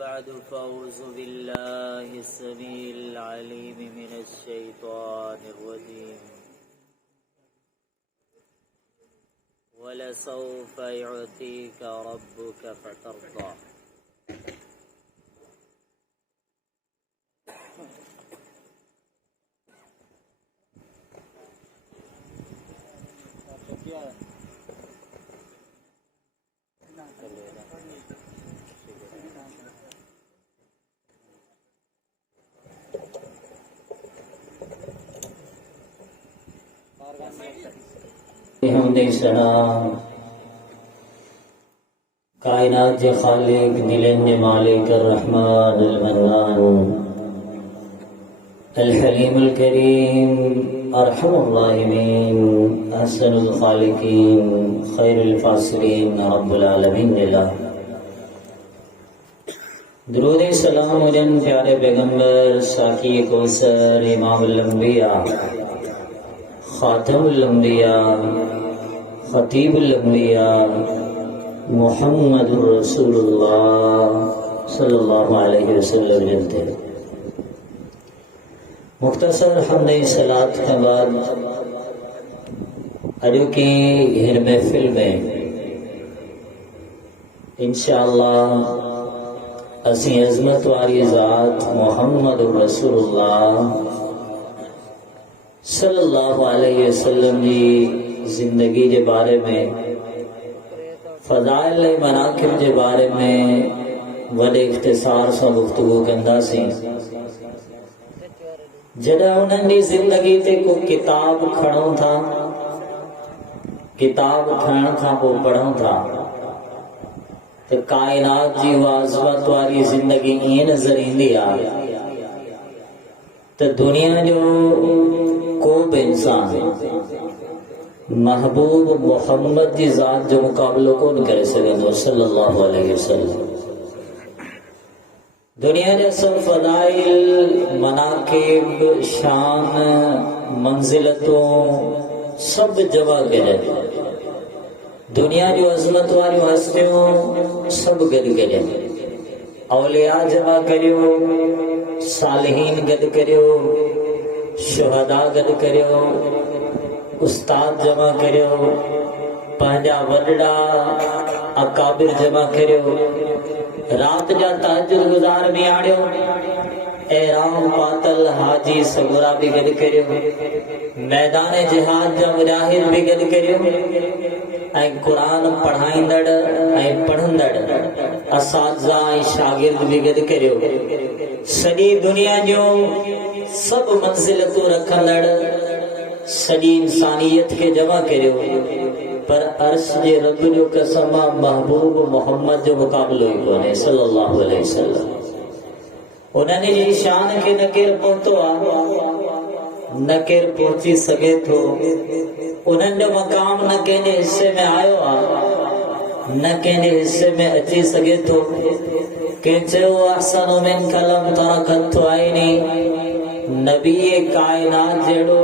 بعد فأعوذ بالله السميع العليم من الشيطان الرجيم ولسوف يعطيك ربك فترضى कायनात के खालिक दिलन मालिक रहमान अलमन्नान अल हलीम अल करीम अरहमुर राहिमीन अहसनुल खालिकीन खैरुल फासिलीन रब्बुल आलमीन लिल्लाह दुरूद सलाम उन प्यारे पैगंबर साकी कौसर इमामुल अंबिया खातमुल अंबिया खतीबुल अंबिया मुहम्मदुर रसूलुल्लाह सल्लल्लाहु अलैहि वसल्लम जलते मुख्तसर हमने सलात के बाद अजो की हिर महफिल में इंशाअल्लाह असी अजमत वाली ज़ात मुहम्मदुर रसूलुल्लाह सल्लल्लाहु अलैहि वसल्लम जी जिंदगी के बारे में फ़ज़ाइल मनाक़िब के बारे में वॾे इख़्तिसार से गुफ्तगू कंदासीं। जॾहिं उन्हनि जी ज़िंदगी ते को किताब खणूं था, किताब खणण खां पोइ पढ़ूं था तो कायनात जी उहा अज़मत वारी ज़िंदगी ईअं नज़र ईंदी आहे तो दुनिया जो को भी इंसान महबूब मोहम्मद की ज़ात जो मुकाबलो कोन करे सघंदो सल्लल्लाहु अलैहि वसल्लम। दुनिया जा सब फ़ज़ाइल मनाक़िब शान मंजिलतों सब जमा करें दुनिया जो अज़मत वाली हस्तियों सब गद करें औलिया जमा करियो सालिहीन गद करियो शुहदा गद करियो उस्ताद जमा करियो पंहिंजा वॾड़ा अकाबिर जमा करियो रात जा तहज्जुद गुज़ार भी आणियो एहराम पातल हाजी सगुरा भी गद करियो मैदान जिहाद जा मुजाहिद भी गद करियो ऐं कुरान पढ़ाईंदड़ ऐं पढ़ंदड़ असातिज़ा ऐं शागिर्द भी गद करियो सॼी दुनिया जो सब मंजिलतूं रखंदड़ सॼी इंसानियत के जमा करियो पर अर्श जे रब जो कसम महबूब मोहम्मद जो मुकाबलो ही कोन्हे सल्लल्लाहु अलैहि वसल्लम। उन्हनि जी शान के न केर पहुतो आहे न केर पहुची सघे थो उन्हनि जो मकाम न कंहिंजे हिस्से में आयो आहे न कंहिंजे हिस्से में अची सघे थो। कंहिं चयो अहसनु मिन कलम तरकत आइनी नबी कायनात जहिड़ो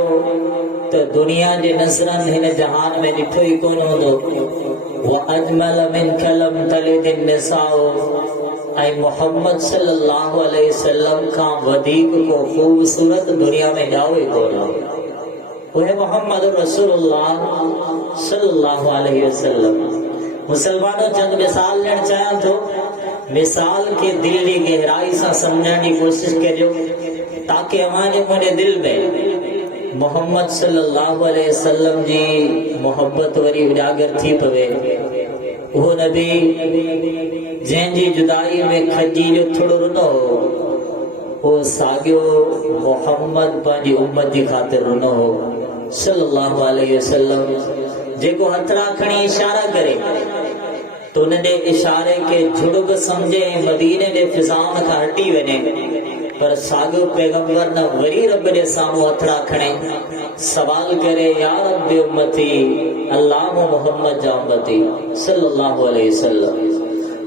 तो दुनिया जे नज़रनि हिन जहान में ॾिठो ई कोन हूंदो वो अजमल मिन कलम तलिदिन निसाओ ऐं मोहम्मद सल्लल्लाहु अलैहि वसल्लम खां वधीक को खूबसूरत दुनिया में ॼाओ ई कोन उहे मोहम्मद रसूलुल्लाह सल्लल्लाहु अलैहि वसल्लम। मुसलमानों चंद मिसाल ॾियणु चाहियां थो मिसाल के दिल की गहराई से समझण की कोशिश करियो ताकि हमारे मुंहिंजे दिल में मोहम्मद सल्लल्लाहु अलैहि वसल्लम जी मोहब्बत वरी उजागर थी पवे। वो नबी जंहिंजी जुदाई में खजी जो थोड़ो रुनो वो साॻियो मोहम्मद पंहिंजी उम्मत जी ख़ातिर रुनो हो सल्लल्लाहु अलैहि वसल्लम। जेको हथड़ा खणी इशारा करे तो उनके इशारे के झुड़ब समझे मदीने के फिजाउन खां हटी वञे पर साॻियो पैगंबर न वरी रब जे साम्हूं हथड़ा खणे सवाल करे या रब उम्मती अल्लाह मोहम्मद जा उम्मती सल्लल्लाहु अलैहि वसल्लम।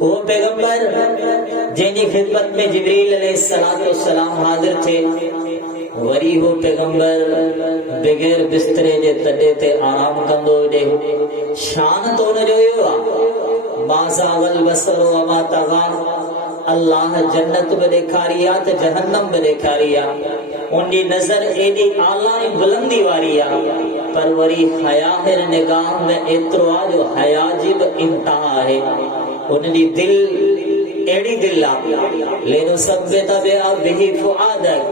वो पैगंबर जंहिंजी खिदमत में जिब्रील अलैहिस्सलाम हाजिर थे वरी हो पैगंबर बगैर बिस्तरे जे तॾे ते आराम कंदो हुजे। शान तो उनजो इहो आहे माज़ागल बसर वमा तग़ा अल्लाह जन्नत में ॾेखारी आहे त जहन्नम में ॾेखारी आहे। उनजी नज़र एॾी आला ऐं बुलंदी वारी आहे, पर वरी हया हिन निगाह में एतिरो आहे जो हया जी बि इंतहा आहे। उनजी दिल अहिड़ी दिल आहे, लेनो सब्बत बिही फुआदक,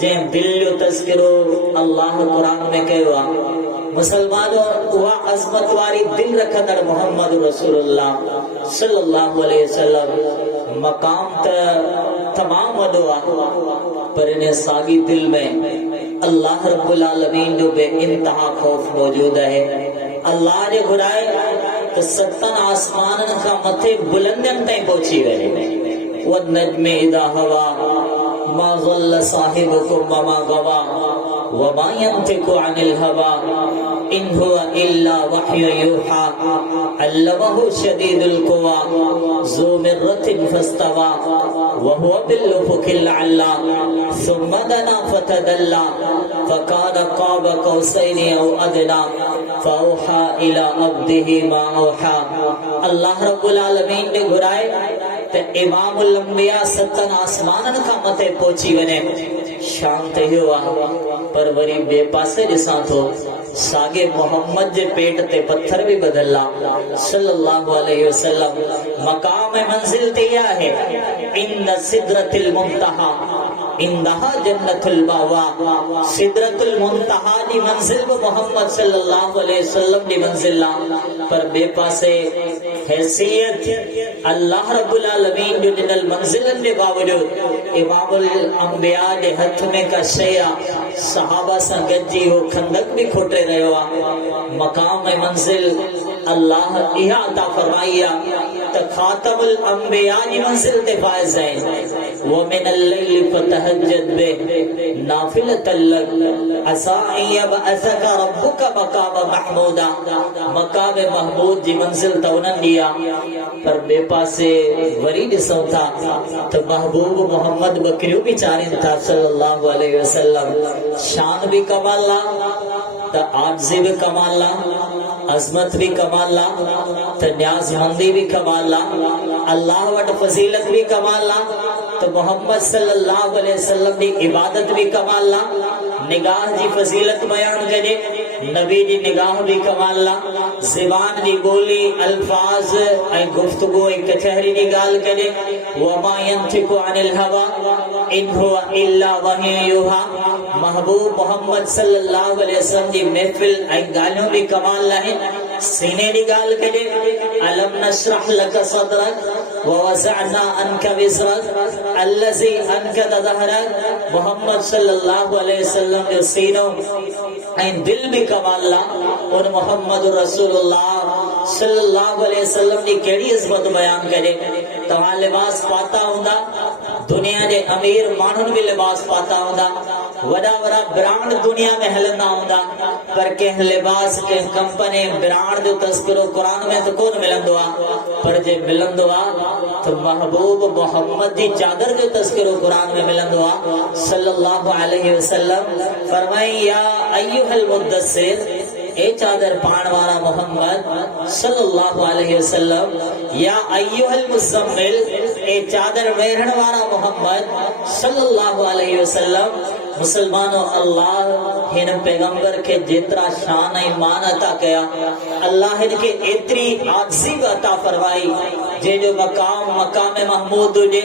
जंहिं दिल जो तज़किरो अल्लाह क़ुरान में कयो आहे। मुसलमानों, उहा अज़मत वारी दिल रखंदड़ मोहम्मद रसूलुल्लाह सल्लल्लाहु अलैहि वसल्लम मकाम त तमाम वॾो आहे, पर इन साॻी दिल में अल्लाह रब्बुल आलमीन जो बेइंतहा खौफ मौजूद है। अल्लाह ने घुराए त सतन आसमाननि खां मथे बुलंदियनि ताईं पहुची वञे। वन्नज्मि इज़ा हवा मा ज़ल्ल साहिबुकुम वमा गवा वमा यंतिकु अनिल हवा इन हुवा इल्ला वह्युन यूहा अल्लमहु शदीदुल कुवा ज़ू मिर्रतिन फस्तवा वहुवा बिल उफ़ुक़िल अला सुम्मा दना फतदल्ला फकान क़ाब कौसैनि औ अदना फअौहा इला अब्दिही मा औहा। अल्लाह रब्बुल आलमीन ने घुराए त इमामुल अंबिया सतन आसमाननि खां मथे पहुची वञे। शांत इहो आहे, पर वरी ॿिए पासे ॾिसां थो साॻे मोहम्मद जे पेट ते पत्थर बि ॿधल आहे सल्लल्लाहु अलैहि वसल्लम। मकाम मंजिल ते इहा आहे, इंद सिदरतिल मुंतहा इंदहा जन्नतुल मावा। सिदरतुल मुंतहा जी मंजिल बि मोहम्मद सल्लल्लाहु अलैहि वसल्लम जी मंजिल आहे, पर ॿिए पासे हैसियत अल्लाह रब्बुल आलमीन जो ॾिनल मंजिलनि जे बावजूद इमामुल अंबिया जे हथ में का शइ आहे, सहाबा सां गॾिजी हो खंदक बि खोटे रहियो आहे। मकाम ऐं मंजिल अल्लाह इहा अता फरमाई आहे त खातमुल अंबिया जी मंजिल ते फाइज़ आहिनि। वो मिनल लैलि फतहज्जद बिही नाफिलतल लक असा अन यबअसक रब्बुक मकाम महमूदा। मकाम महमूद जी मंजिल त उन्हनि ॾी आहे, पर ॿिए पासे वरी ॾिसूं था त महबूब मोहम्मद बकरियूं बि चाढ़नि था सल्लल्लाहु अलैहि वसल्लम। शान भी कमाल आहे त आजिज़ी भी कमाल आहे, अज़मत भी कमाल आहे त न्याज़मंदी भी कमाल आहे, अल्लाह वटि फज़ीलत भी कमाल आहे त मोहम्मद सल्लल्लाहु अलैहि वसल्लम जी इबादत भी कमाल आहे। निगाह जी फज़ीलत बयान कजे, नबी जी निगाह भी कमाल आहे। ज़बान जी ॿोली अल्फाज ऐं गुफ्तगू ऐं कचहरी जी ॻाल्हि कजे, वमा यंतिकु अनिल हवा इन हुवा इल्ला वह्युन यूहा। महबूब मोहम्मद सल्लल्लाहु अलैहि वसल्लम जी महफिल ऐं ॻाल्हियूं भी कमाल आहिनि। सीने जी ॻाल्हि कजे, अलम नशरह लक सदरक व वज़अना अन्का विज़रक अल्लज़ी अनक़द ज़हरक। मोहम्मद सल्लल्लाहु अलैहि वसल्लम जो सीनो ऐं दिल भी कमाल आहे। और मोहम्मद रसूलुल्लाह सल्लल्लाहु अलैहि वसल्लम जी कहिड़ी इज़्ज़त बयान करे। तव्हां लिबास पाता हूंदा, दुनिया जे अमीर माण्हुनि भी लिबास पाता हूंदा, वॾा वॾा ब्रांड दुनिया में हलंदा हूंदा, पर कंहिं लिबास कंहिं कंपनी ब्रांड जो तज़किरो क़ुरान में त कोन मिलंदो आहे, पर जे मिलंदो आहे त महबूब मोहम्मद जी चादर जो तज़किरो क़ुरान में मिलंदो आहे सल्लल्लाहु अलैहि वसल्लम। फरमाई या अय्युहल मुद्दस्सिर, ए चादर पाण वारा मोहम्मद सल्लल्लाहु अलैहि वसल्लम। या अय्युहल मुज़म्मिल, ए चादर वेढ़ण वारा मोहम्मद सल्लल्लाहु अलैहि वसल्लम। मुसलमानों, अल्लाह हिन पैगंबर के जेतरा शान ऐं मान अता कया, अल्लाह हिनखे एतरी आजिज़ी अता फरमाई जंहिंजो मकाम महमूद हुजे।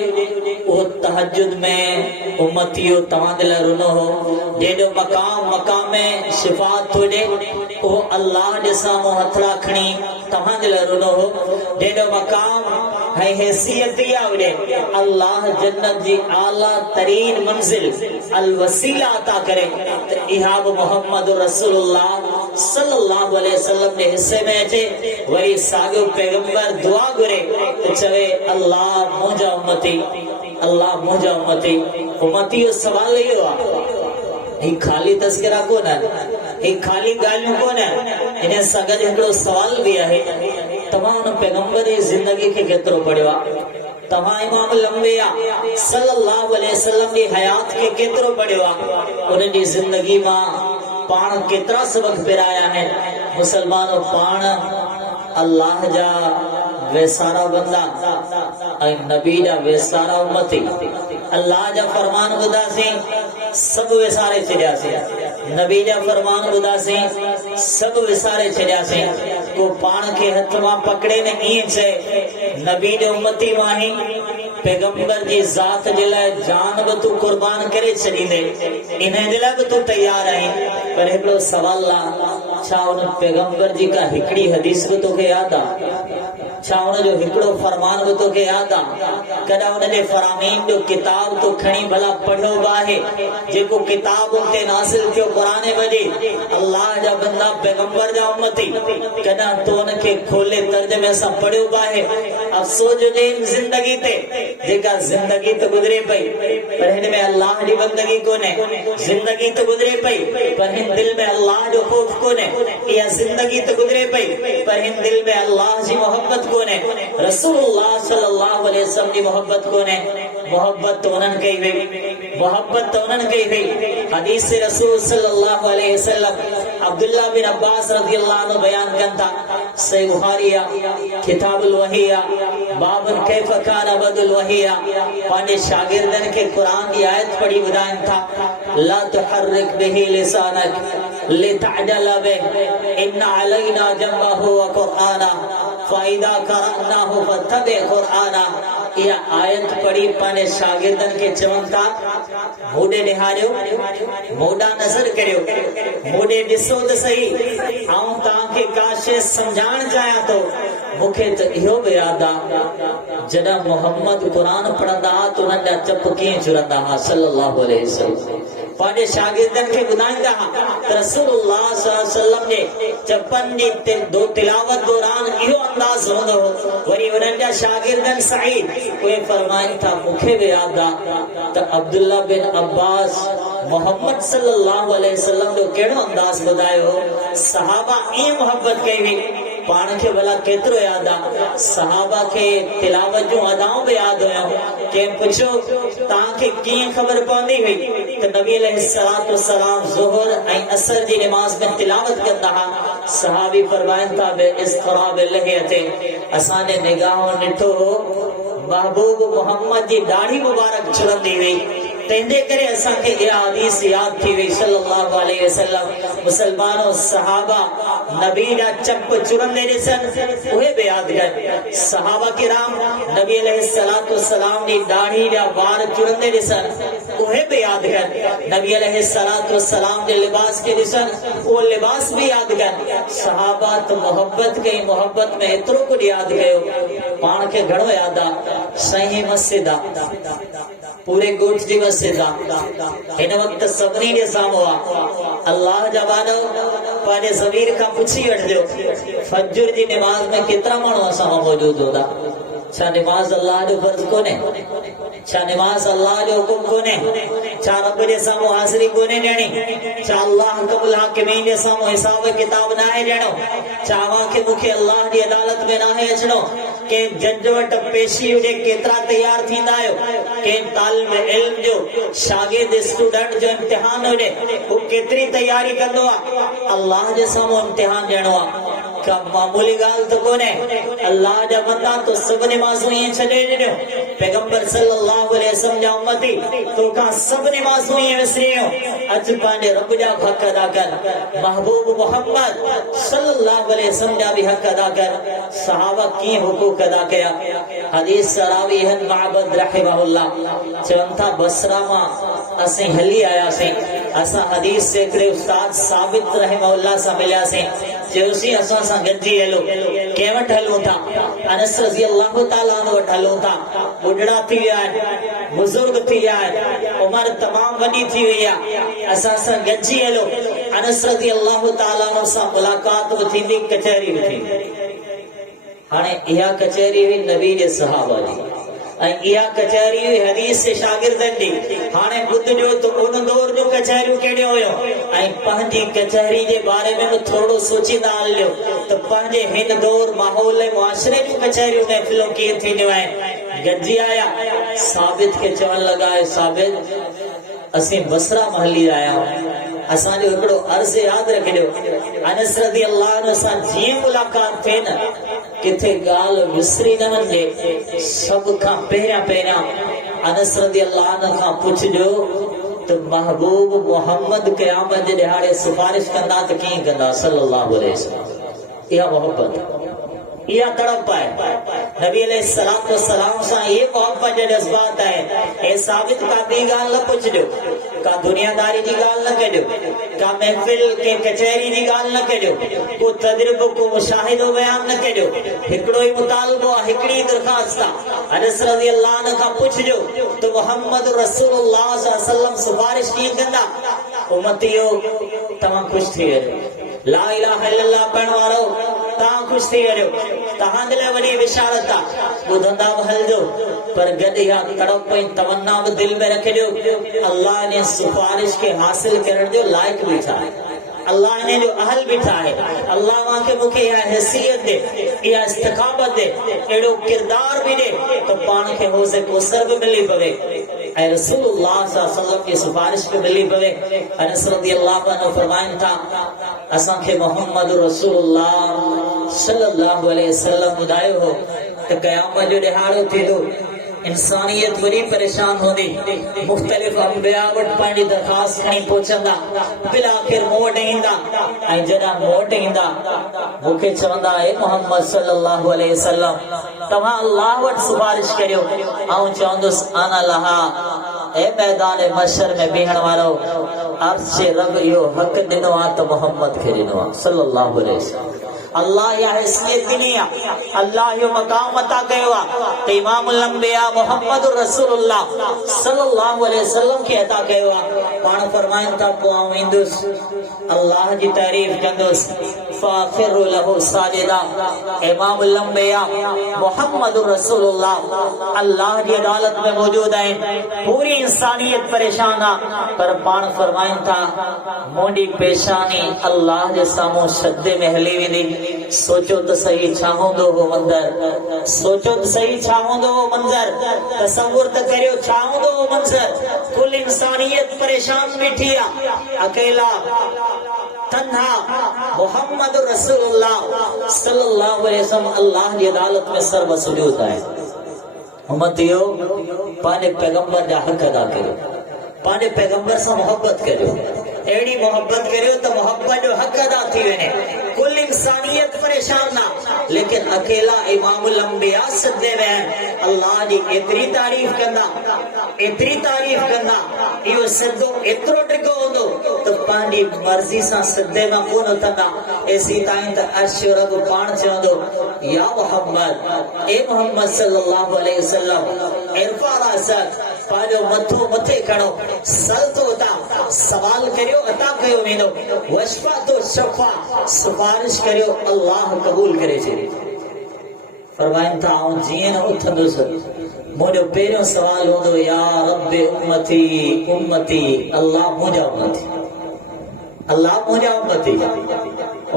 उहो तहज्जुद में उम्मतियो तव्हां जे लाइ रुनो हो। जंहिंजो मकाम शिफ़ात हुजे, उहो अल्लाह जे साम्हूं हथड़ा खणी तव्हां जे लाइ रुनो हो। जंहिंजो मकाम ऐं हैसियत इहा हुजे, अल्लाह जन्नत जी आला तरीन मंजिल अल वसीला अता करे, त इहा बि मोहम्मद रसूलुल्लाह सल्लल्लाहु अलैहि वसल्लम जे हिस्से में अचे। वरी साॻियो पैगंबर दुआ घुरे त चवे, अल्लाह मुंहिंजा उम्मती, अल्लाह मुंहिंजा उम्मती। उम्मती जो सवाल इहो आहे, ही खाली तज़किरा कोन आहे, ही खाली ॻाल्हियूं कोन आहे, इन सां गॾु हिकिड़ो सवाल बि आहे, तव्हां हुन पैगंबर जी ज़िंदगी खे केतिरो पढ़ियो आहे? तव्हां इमामुल अंबिया सल्लल्लाहु अलैहि वसल्लम जी हयात खे केतिरो पढ़ियो आहे? उन जी ज़िंदगी मां पाण केतिरा सबक पिराया आहिनि? मुसलमानों, पाण अल्लाह जा वेसारा बंदा ऐं नबी जा वेसारा उम्मती अल्लाह जा फरमान ॿुधासीं सब विसारे छॾियासीं, नबी जा फरमान ॿुधासीं सब विसारे छॾियासीं। को पाण खे हथ मां पकड़े न ईअं चए नबी जे उम्मती मां ही पैगंबर जी ज़ात जे लाइ जान बि तूं कुर्बान करे छॾींदे, इन जे लाइ बि तूं तैयार आहीं। पर हिकिड़ो सवाल आहे, छा उन पैगंबर जी का हिकिड़ी हदीस बि तोखे यादि आहे? छा उन जो हिकिड़ो फरमान बि तोखे यादि आहे? कॾहिं उन जे फरामीन जो किताब तो खणी भला पढ़ियो बि आहे? जेको किताब उते नासिल थियो क़ुर मजीद, अल्लाह जा बंदा पैगंबर जा उम्मती, कॾहिं तो उनखे खोले तर्जुमे सां पढ़ियो बि आहे? अफ़सोस जो ज़िंदगी ते जेका ज़िंदगी तो गुज़रे पई पर हिन में अल्लाह जी बंदगी कोन्हे, ज़िंदगी तो गुज़रे पई पर हिन दिल में अल्लाह जो खौफ कोन्हे, इहा ज़िंदगी तो गुज़रे पई पर हिन दिल में अल्लाह जी मोहब्बत कोन्हे, रसूलुल्लाह सल्लल्लाहु अलैहि वसल्लम जी मोहब्बत कोन्हे। मोहब्बत तो उन्हनि कई हुई, मोहब्बत तो उन्हनि कई हुई। हदीस रसूल सल्लल्लाहु अलैहि वसल्लम अब्दुल्लाह बिन अब्बास रज़ियल्लाहु अन्हु बयान कनि था, सही बुखारी किताबुल वही बाबुन कैफ कान अबदुल वही, पंहिंजे शागिर्दनि खे क़ुरान जी आयत पढ़ी ॿुधाइनि था, ला तुहर्रिक बिही लिसानक लितअजल बिही इन अलैना जमअहु व क़ुरआना फ़इज़ा क़रअनाहु फत्तबि क़ुरआना। इहा आयत पढ़ी पंहिंजे शागिर्दनि खे चवनि था, मोॾे निहारियो, मोॾा नज़र करियो, मोॾे ॾिसो त सही, आऊं तव्हांखे का शइ सम्झाइण चाहियां थो। मूंखे त इहो बि यादि आहे जॾहिं मोहम्मद क़ुर पढ़ंदा हुआ त उन्हनि जा चप कीअं चुरंदा हुआ सल्लल्लाहु अलैहि वसल्लम। पंहिंजे शागिर्दनि खे ॿुधाईंदा हुआ त रसूलुल्लाह सल्लल्लाहु अलैहि वसल्लम जे चपनि जी तिलावत दौरान इहो अंदाज़ हूंदो हो। वरी उन्हनि जा शागिर्दनि सईद उहे फरमाइनि था, मूंखे बि यादि आहे त अब्दुल्ला बिन अब्बास मोहम्मद सल्लल्लाहु अलैहि वसल्लम जो कहिड़ो अंदाज़ ॿुधायो, सहाबा ईअं मोहब्बत कई हुई। पाण खे भला केतिरो यादि आहे, सहाबा खे तिलावत जूं अदाऊं बि यादि हुयूं। कंहिं पुछियो तव्हांखे कीअं ख़बर पवंदी हुई त नबी अलैहिस्सलातु वस्सलाम ज़ुहर ऐं असर जी नमाज़ में तिलावत कंदा हुआ? सहाबी फरमाइनि था, बिइस्तिराब लहियते, असांजे निगाहों ॾिठो महबूब मोहम्मद जी दाढ़ी मुबारक चुरंदी हुई, तंहिंजे करे असांखे इहा हदीस यादि थी वई सल्लल्लाहु अलैहि वसल्लम। मुसलमानो सहाबा नबी जा चप चुरंदे ॾिसनि उहे बि यादि कनि, सहाबा किराम नबी अलैहिस्सलातु वस्सलाम जी दाढ़ी जा वार चुरंदे ॾिसनि उहे बि यादि कनि, नबी अलैहिस्सलातु वस्सलाम जे लिबास खे ॾिसनि उहो लिबास बि यादि कनि। सहाबा त मोहब्बत कई, मोहब्बत में एतिरो कुझु यादि कयो। पाण खे घणो यादि आहे साईं मस्जिद आहे, पूरे ॻोठ जी मस्जिद आहे, हिन वक़्त सभिनी जे साम्हूं आहे। अल्लाह जा बानो पंहिंजे ज़मीर खां पुछी वठिजो, फजर जी निमाज़ में केतिरा माण्हू असां मौजूद हूंदा? छा निमाज़ अल्लाह जो फर्ज़ कोन्हे? छा निमाज़ अल्लाह जो हुकुम कोन्हे? छा रब जे साम्हूं हाज़िरी कोन्हे ॾियणी? छा अल्लाह क़बूल हाकिमीन जे साम्हूं हिसाब किताब न आहे ॾियणो? छा अव्हांखे मूंखे अल्लाह जी अदालत में न आहे अचणो? कंहिं जज वटि पेशी हुजे केतिरा तयार थींदा आहियो? कंहिं तालिब इल्म जो शागिर्द स्टूडेंट जो इम्तिहान हुजे हू केतिरी तयारी कंदो आहे? अल्लाह जे साम्हूं इम्तिहान ॾियणो आहे, का मामूली ॻाल्हि त कोन्हे। अल्लाह जा बंदा तो सब नमाज़ूं ईअं छॾे ॾिनियूं, पैगंबर सल्लल्लाहु अलैहि वसल्लम जा उम्मती तोखां सब नमाज़ूं ईअं विसरी वियूं। अच पंहिंजे रब जा हक़ अदा कर, महबूब मोहम्मद सल्लल्लाहु अलैहि वसल्लम जा बि हक़ अदा कर। सहाबा कीअं हुकूक अदा कया? हदीस रावी हन माबद रहमहुल्लाह चवनि था, बसरा मां असीं हली आयासीं, असां हदीस से हिकिड़े उस्ताद साबित रहमहुल्लाह सां मिलियासीं। चयोसीं असां सां गॾिजी हलो, कंहिं वटि हलूं था? अनस रज़ियल्लाहु ताला अन्हु वटि हलूं था। बुढ़ड़ा थी विया आहिनि, बुज़ुर्ग थी विया आहिनि, उमिरि तमामु वॾी थी वई आहे, असां सां गॾिजी हलो। अनस रज़ियल्लाहु ताला अन्हु सां मुलाक़ात बि थींदी, कचहरी बि थींदी। हाणे इहा कचहरी हुई नबी जे सहाबा जी, ऐं इहा कचहरी हुई हदीस जे शागिर्दनि जी। हाणे ॿुधजो त उन दौर जो कचहरियूं कहिड़ियूं हुयूं, ऐं पंहिंजी कचहरी जे बारे में बि थोरो सोचींदा हलियो त पंहिंजे हिन दौर माहौल मुआशरे जूं कचहरियूं महफ़िलूं कीअं थींदियूं आहिनि। गॾिजी आया, साबित खे चवणु लॻा, साबित असीं बसरा में हली आया आहियूं, असांजो हिकिड़ो अर्ज़ु यादि रखिजो। अनस रज़ियल्लाहु अन्हु सां जीअं मुलाक़ात थिए न किथे गाल विसरी न वञे। सब खां पहिरियां अनस रज़ियल्लाहु अन्हु खां पुछजो त महबूब मोहम्मद क़यामत जे ॾिहाड़े सिफारिश कंदा त कीअं कंदा सल्लल्लाहु अलैहि वसल्लम। इहा मोहब्बत, इहा तड़प है। नबी अलैहिस्सलातु वस्सलाम सां ये मोहब्बत जे जज़्बात है। ए साबित का ॿी ॻाल्हि न पुछजो, का दुनियादारी जी ॻाल्हि न कजो, का महफ़िल के कचहरी जी ॻाल्हि न कजो, को तजुर्बो को मुशाहिदो बयान न कजो। हिकिड़ो ई मुतालबो आहे, हिकिड़ी दरख़्वास्त आहे। अनस रज़ियल्लाहु अन्हु खां पुछजो त मोहम्मद रसूलुल्लाह सल्लल्लाहु अलैहि वसल्लम सिफारिश कीअं कंदा। उम्मतियो तव्हां ख़ुशि थी वञो, ला इलाहा इल्लल्लाह पढ़ण वारो तव्हां ख़ुशि थी वञो, तव्हांजे लाइ वॾी विशालत आहे। ॿुधंदा बि हलजो, पर गॾु इहा तड़प ऐं तमन्ना बि दिलि में रखिजो, अल्लाह ने सिफारिश खे हासिल करण जो लाइक़ बि ठाहे, अल्लाह ने जो अहल भी ठाहे। अल्लाह मांखे मुखे इहा हैसियत दे, इहा इस्तिकामत दे, एड़ो किरदार भी दे तो पाण खे हौज़े कौसर भी मिली पवे ऐं रसूलुल्लाह सल्लल्लाहु अलैहि वसल्लम की सिफारिश भी मिली पवे। अनस रज़ियल्लाहु अन्हु फरमाइन था असांखे मोहम्मद रसूलुल्लाह सल्लल्लाहु अलैहि वसल्लम ॿुधायो हो त क़यामत जो ॾिहाड़ो थींदो, इंसानियत वरी परेशान होंदी, मुख्तलिफ अंबिया वटि पंहिंजी दरख़्वास्त खणी पहुचंदा, बिल आख़िर मूं वटि ईंदा ऐं जॾहिं मूं वटि ईंदा मूंखे चवंदा ए मोहम्मद सल्लल्लाहु अलैहि वसल्लम तव्हां अल्लाह वटि सिफारिश करियो। ऐं चवंदुसि आना लहा, ए मैदान मशर में बीहण वारो, अर्श रब इहो हक़ ॾिनो आहे त मोहम्मद खे ॾिनो आहे सल्लल्लाहु अलैहि वसल्लम। अल्लाह या हैसियत ॾिनी आहे, अल्लाह यो मक़ाम अता कयो आहे त इमामुल अंबिया मोहम्मद रसूलुल्लाह सल्लल्लाहु अलैहि वसल्लम खे अता कयो आहे। पाण फरमाइनि था पोइ आउं ईंदुसि, अल्लाह जी तारीफ़ कंदुसि, फ़ाख़िरु लहू साजिदा। इमामुल अंबिया मोहम्मद रसूलुल्लाह अल्लाह जी अदालत में मौजूद आहिनि, पूरी इंसानियत परेशान आहे, पर पाण फरमाइनि था मुंहिंजी पेशानी अल्लाह जे साम्हूं सजदे में हली वेंदी। सोचो त सही छा हूंदो हो मंज़र, सोचो त सही छा हूंदो हो मंज़र, तसव्वुर त करियो छा हूंदो हो मंज़र। कुल इंसानियत परेशान बीठी आहे, अकेला तन्हा मोहम्मद रसूलुल्लाह सल्लल्लाहु अलैहि वसल्लम अल्लाह जी अदालत में सर्व सुजूद आहे। उम्मतियो पंहिंजे पैगंबर जा हक़ अदा करियो, पंहिंजे पैगंबर सां मोहब्बत करियो, अहिड़ी मोहब्बत करियो त मोहब्बत जो हक़ अदा थी वञे। कुल इंसानियत परेशान ना, लेकिन अकेला इमामुल अंबिया सजदे में आहिनि, अल्लाह जी एतिरी तारीफ़ कंदा, एतिरी तारीफ़ कंदा, इहो सजदो एतिरो टिको हूंदो त पंहिंजी मर्ज़ी सां सजदे में कोन उथंदा। एसी ताईं त अर्श रब पाण चवंदो या मोहम्मद, ए मोहम्मद सल्लल्लाहु अलैहि वसल्लम इरफा रासक, पंहिंजो मथो मथे खणो, सल तो अता, सवाल करियो अता कयो वेंदो, वशफा तो शफा, सिफारिश करियो अल्लाह क़बूल करे छॾे। फरमाइनि था आउं जीअं न उथंदुसि मुंहिंजो पहिरियों सवाल हूंदो या रब्बे उम्मती उम्मती, अल्लाह मुंहिंजा उम्मती, अल्लाह मुंहिंजा उम्मती।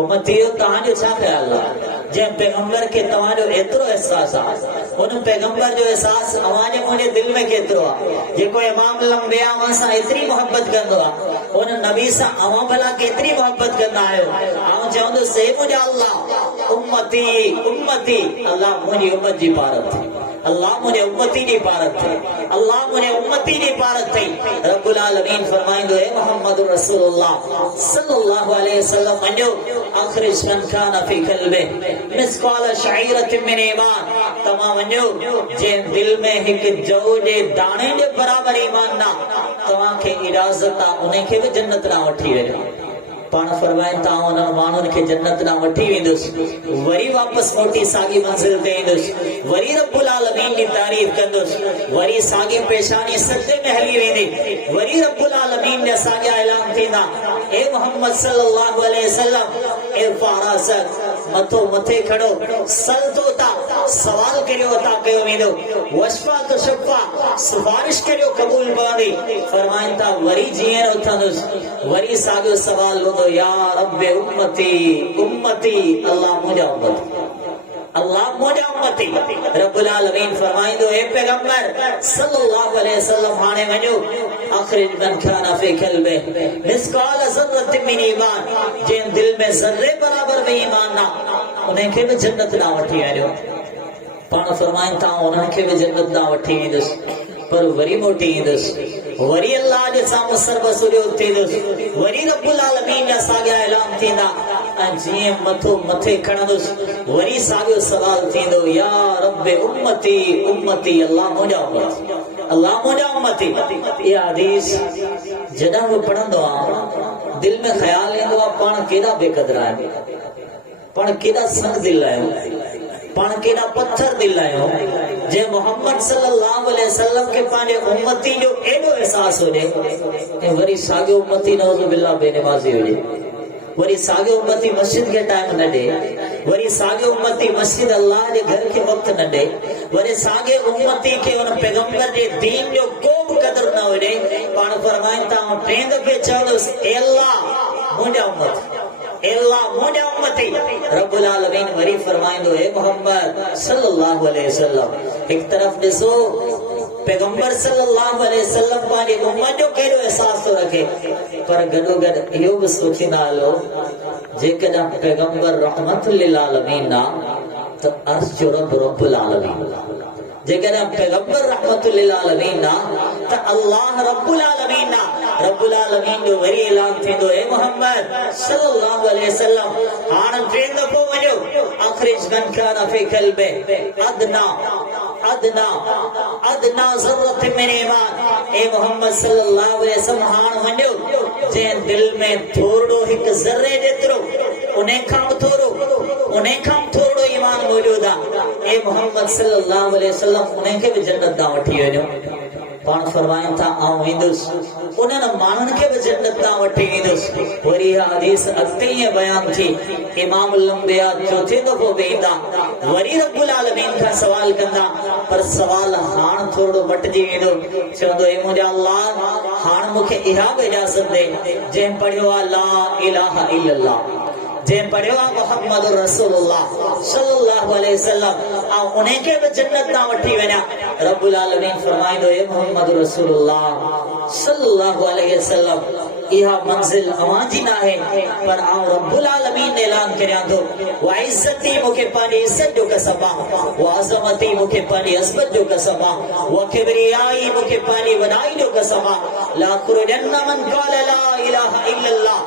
उम्मतीयो तव्हांजो छा ख़्याल आहे? जंहिं पैगंबर खे तव्हांजो एतिरो एहसास आहे, उन पैगंबर जो एहसास अवां जे मुंहिंजे दिलि में केतिरो आहे? जेको इमामुल अंबिया अवां सां एतिरी मोहब्बत कंदो आहे, उन नबी सां अवां भला केतिरी मोहब्बत कंदा आहियो? आउं चवंदुसि हे मुंहिंजा अल्लाह उम्मती उम्मती, अल्लाह मुंहिंजी उम्मत जी पारत थी, अल्लाह मुझे उम्मती जी पारत थे, अल्लाह मुझे उम्मती जी पारत थी। रब्बुल आलमीन फरमाइंदो है मोहम्मद रसूलुल्लाह सल्लल्लाहु अलैहि वसल्लम मञो आखिरिश मन कान फी क़ल्बि मिसक़ाल शईरतिन मिन ईमान, तव्हां मञो जंहिं दिल में हिकु जौ जे दाणे जे बराबर ईमान ना, तव्हांखे इजाज़त आहे उन खे बि जन्नत ना वठी वञो। पाण फरमाइनि था उन्हनि माण्हुनि खे जन्नत ना वठी वेंदुसि, वरी वापसि मोटी साॻी मंज़िल ते ईंदुसि, वरी रब्बुल आलमीन जी तारीफ़ कंदुसि, वरी साॻी पेशानी सजदे में हली वेंदी, वरी रब्बुल आलमीन जा साॻिया ऐलान थींदा, ए मोहम्मद सल्लल्लाहु अलैहि वसल्लम इरफा रासक, मथो मथे खड़ो, सल तो ता, सवाल करियो अता कयो वेंदो, वशफा तो शफा, सिफारिश करियो क़बूल पवंदी। फरमाइनि था वरी जीअं उथंदुसि, वरी साॻियो सवाल हूंदो या रब्बे उम्मती उम्मती, अल्लाह मुंहिंजा उम्मती, अल्लाह मुंहिंजा उम्मती। रब्बुल आलमीन फरमाइंदो ए पैगंबर सल्लल्लाहु अलैहि वसल्लम हाणे वञो आखिरिज मन कान फी क़ल्बि मिसक़ाल ज़र्रतिन मिन ईमान, जंहिं दिल में ज़र्रे बराबर में ईमान ना, उन्हें के भी जन्नत ना वठी आयो पाण फरमाइन था उन्हें के भी जन्नत ना वठी इंदस पर वरी मोटी इंदस वरी अल्लाह जे सामने सरबसुरियो थींदस वरी रब्बुल आलमीन जा साॻिया ऐलान थींदा ऐं जीअं मथो मथे खणंदुस वरी साॻियो सवाल थींदो या रब्बे उम्मती उम्मती अल्लाह मुंहिंजा उम्मती अल्लाह मुंहिंजा उम्मती इहा हदीस जॾहिं बि पढ़ंदो आहियां दिल में ख्याल ईंदो आहे पाण केॾा बेक़दर आहियूं पाण केॾा संग दिल आहियूं पाण केॾा पत्थर दिल आहियूं जे मोहम्मद सल्लल्लाहु अलैहि वसल्लम के पंहिंजे उम्मती जो एॾो एहसास हुजे ऐं वरी साॻियो उम्मती नऊज़ बिल्लाह बेनमाज़ी हुजे वरी साॻियो उम्मती मस्जिद के टाइम न ॾे वरी साॻियो उम्मती मस्जिद अल्लाह जे घर के वक़्त न ॾे वरी साॻिए उम्मती के उन पैगंबर जे दीन जो को बि क़दर न हुजे पाण फरमाइनि था टे दफ़े चवंदुसि ए अल्लाह मुंहिंजा उम्मती अल्लाह मुंहिंजा उम्मती रब्बुल आलमीन वरी फरमाइंदो हे मोहम्मद सल्लल्लाहु अलैहि वसल्लम एक तरफ ॾिसो पैगंबर सल्लल्लाहु अलैहि वसल्लम पंहिंजी उम्मत जो कहिड़ो एहसास थो रखे पर गॾोगॾु इहो बि सोचींदा हलो जेकॾहिं पैगंबर रहमतुल लिल आलमीन आहे त अर्श जो रब रब्बुल आलमीन जेकॾहिं पैगंबर रहमतुल लिल आलमीन आहे त अल्लाह रब्बुल आलमीन आहे रब्बुल आलमीन जो वरी ऐलान थींदो हे मोहम्मद सल्लल्लाहु अलैहि वसल्लम हाणे टे दफ़ो वञो अखरिज मन कान फी क़ल्बि अदना अदना अदना ज़र्रत मिन ईमान ए मोहम्मद सल्लल्लाहु अलैहि वसल्लम हाणे वञो जंहिं दिल में थोरो हिकु ज़र्रे जेतिरो उन खां थोरो ईमान मौजूद आहे ए मोहम्मद सल्लल्लाहु अलैहि वसल्लम उन खे बि जन्नत ॾांहुं वठी वञो पाण फरमाइनि था आऊं ईंदुसि उन्हनि माण्हुनि खे बि जन्नत ॾांहुं वठी ईंदुसि वरी इहा हदीस अॻिते ईअं बयान थी इमाम लंबिया चौथे दफ़ो बि ईंदा वरी रब्बुल आलमीन खां सवाल कंदा पर सवाल हाणे थोरो मटिजी वेंदो चवंदो हे मुंहिंजा अल्लाह हाणे मूंखे इहा बि इजाज़त ॾे जंहिं पढ़ियो आहे ला इलाहा इल्लल्लाह जंहिं पढ़ियो आहे मोहम्मद रसूलुल्लाह सल्लल्लाहु अलैहि वसल्लम ऐं उन खे बि जन्नत ॾांहुं वठी वञा रब्बुल आलमीन फरमाईंदो हे मोहम्मद रसूलुल्लाह सल्लल्लाहु अलैहि वसल्लम इहा मंज़िल अवां जी न आहे पर आउं रब्बुल आलमीन ऐलान करियां थो व इज़्ज़ती मूंखे पंहिंजी इज़्ज़त जो कसम आहे व अज़मती मूंखे पंहिंजी अज़मत जो कसम आहे व किबरियाई मूंखे पंहिंजी वॾाई जो कसम आहे ला खुरजन्न मन क़ाल ला इलाहा इल्लल्लाह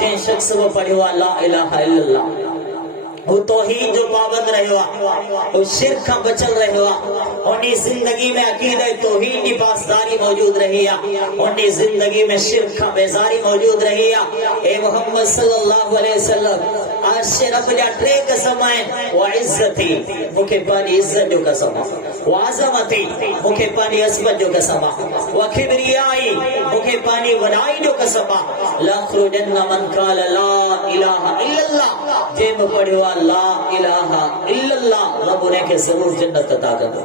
जंहिं शख़्स वो पढ़ियो आहे ला इलाहा इल्लल्लाह वो तौहीद जो पाबंद रहियो आहे वो शिरक खां बचल रहियो आहे उनजी ज़िंदगी में अक़ीदत तौहीद जी पासदारी मौजूद रही आहे उनजी ज़िंदगी में शिरक खां बेज़ारी मौजूद रही आहे ए मोहम्मद सल्लल्लाहु अलैहि वसल्लम अर्श रब जा टे कसम आहिनि व इज़्ज़ती मूंखे पंहिंजी इज़्ज़त जो कसम आहे व अज़मती मूंखे पंहिंजी अज़मत जो कसम आहे व किबरियाई मूंखे पंहिंजी वॾाई जो कसम आहे ला खुरजन्न मन क़ाल ला इलाहा इल्लल्लाह जंहिं पढ़ियो ला इलाहा इल्लल्लाह रब उन खे ज़रूर जन्नत अता कंदो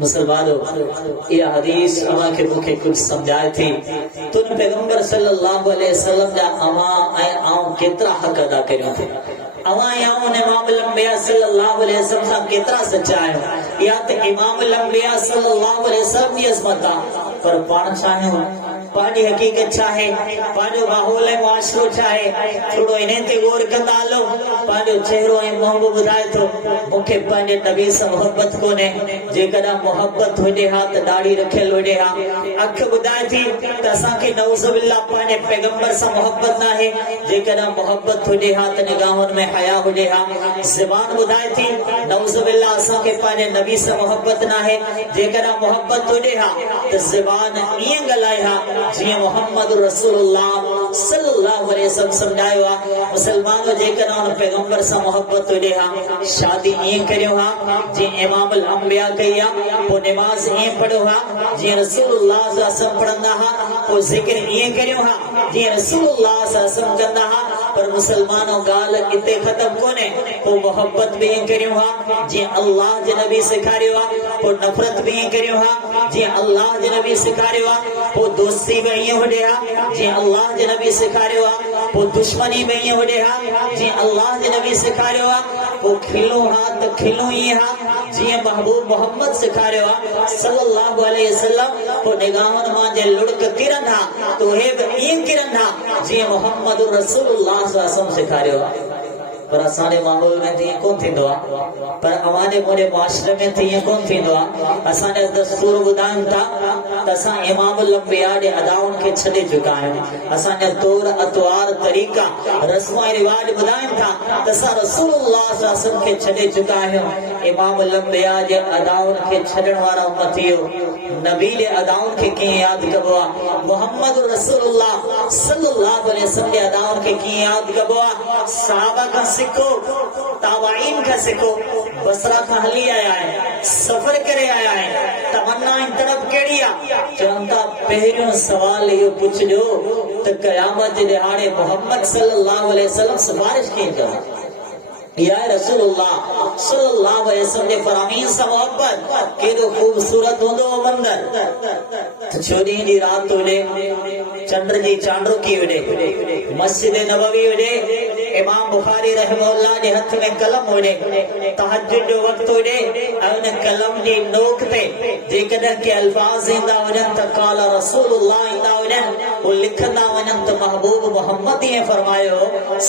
मुसलमानो इहा हदीस अवां खे मूंखे कुझु सम्झाए थी तुन पैगंबर सल्लल्लाहु अलैहि वसल्लम जा अवां ऐं आऊं केतिरा हक़ अदा करियूं था अवां या उन इमाम लंबिया सल्लल्लाहु अलैहि वसल्लम सां केतिरा सचा आहियूं या त इमाम लंबिया सल्लल्लाहु अलैहि वसल्लम जी अज़मत आहे पर पाण चाहियूं पंहिंजी हक़ीक़त छा आहे पंहिंजो माहौल ऐं मुआशिरो छा आहे थोरो इन ते गौर कंदा हलो पंहिंजो चहिरो ऐं मुंहुं बि ॿुधाए थो मूंखे पंहिंजे नबी सां मोहबत कोन्हे जेकॾहिं मोहबत हुजे हा त ॾाढ़ी रखियल हुजे हा अख ॿुधाए थी त असांखे नऊज़ बिल्लाह पंहिंजे पैगंबर सां मोहबत न आहे जेकॾहिं मोहबत हुजे हा त निगाहुनि में हया हुजे हा ज़बान ॿुधाए थी नऊज़ बिल्लाह असांखे पंहिंजे नबी सां मोहबत न आहे जेकॾहिं मोहबत हुजे हा त ज़बान ईअं ॻाल्हाए हा जीअं मोहम्मद रसूलुल्लाह सल्लल्लाहु अलैहि वसल्लम समझायो आहे मुसलमानो जेकॾहिं उन पैगंबर सां मोहबत हुजे हा शादी ईअं करियो हा जीअं इमामुल अंबिया कई आहे पोइ निमाज़ ईअं पढ़ियो हा जीअं रसूलुल्लाह सल्लल्लाहु अलैहि वसल्लम पढ़ंदा हा पोइ ज़िक्र ईअं करियो हा जीअं रसूलुल्लाह सल्लल्लाहु अलैहि वसल्लम कंदा हा पर मुसलमानो ॻाल्हि हिते ख़तम कोन्हे पोइ मोहबत बि ईअं करियो हा जीअं अल्लाह जे नबी सेखारियो आहे पोइ नफ़रत बि ईअं करियो हा जीअं अल्लाह जे नबी सेखारियो आहे पोइ दोस्ती बि ईअं हुजे हा जीअं अल्लाह जे नबी सेखारियो आहे पोइ दुश्मनी बि ईअं हुजे हा जीअं अल्लाह जे नबी सेखारियो आहे पोइ खिलूं हा त खिलूं ईअं हा जीअं महबूब मोहम्मद सेखारियो आहे सल्लल्लाहु अलैहि वसल्लम पोइ निगाहुनि मां जे लुड़क किरनि हा त उहे बि ईअं किरनि हा जीअं मोहम्मद रसूलुल्लाह सल्लल्लाहु अलैहि वसल्लम सेखारियो आहे पर असांजे माहौल में तीअं कोन थींदो आहे, पर अवांजे मुंहिंजे मुआशरे में तीअं कोन थींदो आहे। असांजा दस्तूर ॿुधाइनि था त असां इमामुल अंबिया जे अदाउनि खे छॾे चुका आहियूं। असांजा तौर अतवार तरीक़ा रस्म ऐं रिवाज ॿुधाइनि था त असां रसूलुल्लाह सल्लल्लाहु अलैहि वसल्लम खे छॾे चुका आहियूं। इमामुल अंबिया जे अदाउनि खे छॾण वारा उम्मतियो नबी जे अदाउनि खे कीअं यादि कबो आहे, मोहम्मद रसूलुल्लाह सल्लल्लाहु अलैहि वसल्लम जे अदाउनि खे कीअं यादि कबो आहे। सहाबा खां सिखो, ताबाइन खां सिखो, बसरा खां हली आया आहिनि, सफ़र करे आया आहिनि, तमन्ना ऐं तड़प कहिड़ी आहे। चवनि था पहिरियों सवाल इहो पुछिजो त क़यामत जे ॾिहाड़े मोहम्मद सल्लल्लाहु अलैहि वसल्लम सिफारिश कीअं कंदा। या रसूलुल्लाह सल्लल्लाहु अलैहि वसल्लम जे फरामीन सां मोहब्बत केॾो खूबसूरत हूंदो हो मंदर। छोॾींहं जी राति हुजे, चंड जी चांडुकी हुजे, मस्जिद नबवी हुजे, इमाम बुखारी रहमहुल्लाह जे हथ में कलम हुजे, तहज्जुद जो वक़्तु हुजे ऐं उन कलम जी नोक ते जेकॾहिं के अल्फाज़ ईंदा हुजनि त क़ाल रसूलुल्लाह ईंदा हुजनि, वो लिखंदा वञनि त महबूब मोहम्मद ईअं फरमायो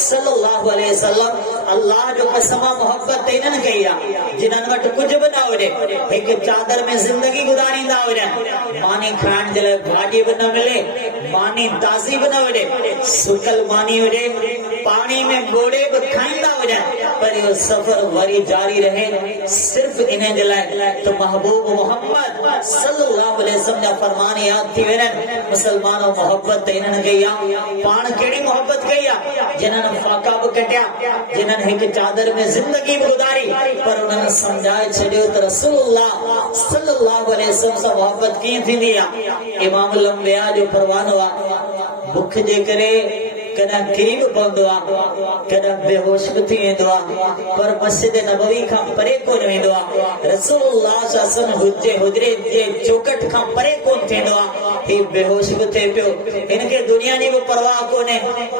सल्लल्लाहु अलैहि वसल्लम, अल्लाह जो कसम मोहब्बत इन्हनि कई आहे जिन्हनि वटि कुझु बि न हुजे, हिकु चादर में ज़िंदगी गुज़ारींदा हुजनि, मानी खाइण जे लाइ भाॼी बि न मिले, मानी ताज़ी बि न हुजे, सुकल मानी हुजे, पानी में बोड़े बि खाईंदा हुजनि, पर इहो सफ़र वरी जारी रहे सिर्फ़ इन जे लाइ त महबूब मोहम्मद सल्लल्लाहु अलैहि वसल्लम जा फरमान यादि थी वञनि। मुसलमानो मोहब्बत इन्हनि कई आहे। पाण कहिड़ी मोहब्बत कई आहे, जिन्हनि फाका बि कटिया, जिन्हनि हिकु चादर में ज़िंदगी बि गुज़ारी, पर उन्हनि सम्झाए छॾियो त रसूलुल्लाह सल्लल्लाहु अलैहि वसल्लम सां मोहब्बत कीअं थींदी आहे। इमामुल अंबिया जो फरमानो आहे, बुख जे करे कॾहिं किरी बि पवंदो आहे, कॾहिं बेहोश बि थी वेंदो आहे, पर मस्जिद नबवी खां परे कोन वेंदो आहे। रसूलुल्लाह सल्लल्लाहु अलैहि वसल्लम हुजे हुजरे जे चौकट खां परे कोन थींदो आहे। ही बेहोश बि थिए पियो, हिनखे दुनिया जी बि परवाह कोन्हे,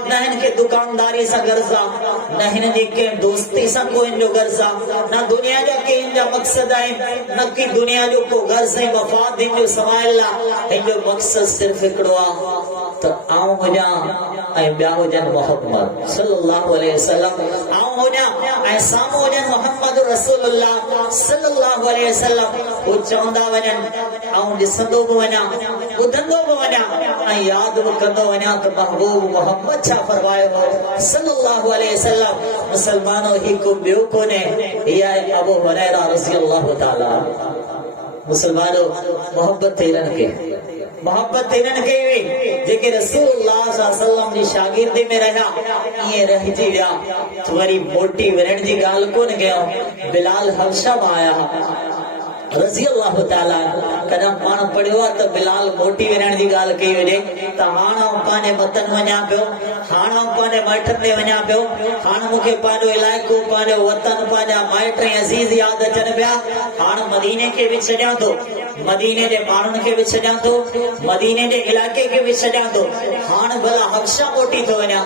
न हिनखे दुकानदारी सां गर्ज़ आहे, न हिन जी कंहिं दोस्ती सां को हिन जो गर्ज़ आहे, न दुनिया जा के हिन जा मक़सद आहिनि, न की दुनिया जो को गर्ज़ ऐं मफ़ाद हिन जो समायल आहे। हिन जो मक़सद सिर्फ़ हिकिड़ो आहे त आऊं हुजां ऐं ॿिया हुजनि मोहम्मद सल्लल्लाहु अलैहि वसल्लम, आऊं हुजां ऐं साम्हूं हुजनि मोहम्मद रसूलुल्लाह सल्लल्लाहु अलैहि वसल्लम। हू चवंदा वञनि, आऊं ॾिसंदो बि वञा, ॿुधंदो बि वञा ऐं यादि बि कंदो वञा त महबूब मोहम्मद छा फरमायो हो सल्लल्लाहु अलैहि वसल्लम। मुसलमानो ही को ॿियो कोन्हे, इहा आहे अबू हुरैरा रज़ियल्लाहु ताला। मुसलमानो मोहब्बत इन्हनि खे, मोहब्बत इन्हनि खे हुई जेके रसूलुल्लाह सल्लल्लाहु अलैहि वसल्लम जी शागिर्दी में रहिया, ईअं रहिजी विया, वरी मोटी वञण जी ॻाल्हि कोन कयूं। बिलाल हबशा मां आया रज़ियल्लाहु ताला। कॾहिं पाण पढ़ियो आहे त बिलाल मोटी वञण जी ॻाल्हि कई हुजे त हाणे आऊं पंहिंजे वतन वञा पियो, हाणे आऊं पंहिंजे माइटनि ॾे वञा पियो, हाणे मूंखे पंहिंजो इलाइक़ो, पंहिंजो वतन, पंहिंजा माइट ऐं अज़ीज़ यादि अचनि पिया। हाणे मदीने खे बि छॾियां थो, मदीने जे माण्हुनि खे बि छॾियां थो, मदीने जे इलाइक़े खे बि छॾियां थो, हाणे भला हबशा मोटी थो वञा।